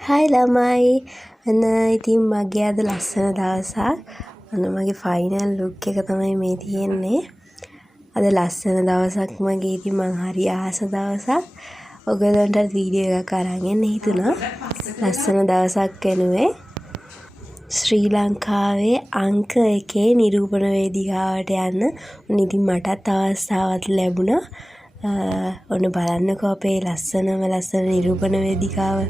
Hi ළමයි. අන්න ඉතින් මගේ අද ලස්සන දවසක්. අන්න මගේ ෆයිනල් ලුක් එක තමයි මේ තියෙන්නේ. අද ලස්සන දවසක් මගේ. ඉතින් මං හරි ආස දවසක්. ඔයගලන්ට වීඩියෝ එකක් අරන් එන්න හිතුණා. ලස්සන දවසක් වෙනුවේ ශ්‍රී ලංකාවේ අංක 1 නිරූපණ වේදිකාවට යන්න. ඉතින් මටත් අවස්ථාවක් ලැබුණා. ඔන්න බලන්නකෝ අපේ ලස්සන නිරූපණ වේදිකාව.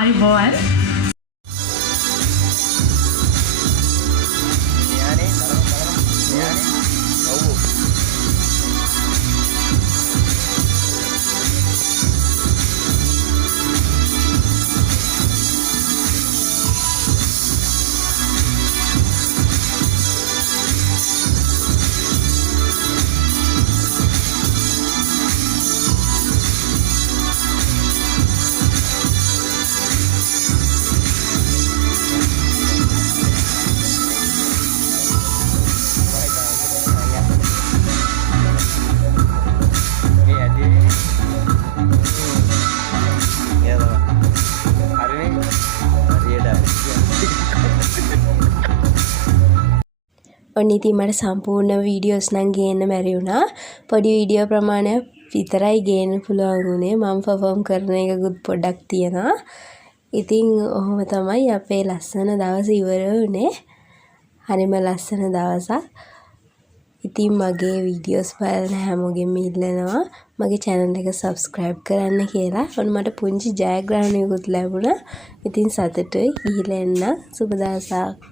අයිබෝල් ඔන්න ඉතින් මට සම්පූර්ණ වීඩියෝස් නම් ගේන්න බැරි වුණා. පොඩි වීඩියෝ ප්‍රමාණයක් විතරයි ගේන්න පුළුවන් වුණේ. මම පර්ෆෝම් කරන එකකුත් පොඩ්ඩක් තියෙනවා. ඉතින් ඔහොම තමයි අපේ ලස්සන දවස ඉවර වුණේ. හරිම ලස්සන දවසක්. ඉතින් මගේ වීඩියෝස් බලන හැමෝගෙම ඉල්ලනවා මගේ channel එක subscribe කරන්න කියලා. ඔන්න මට පුංචි ජයග්‍රහණයකුත් ලැබුණා. ඉතින් සතුටුයි. ගිහිල්ලා එන්න. සුබ දවසක්.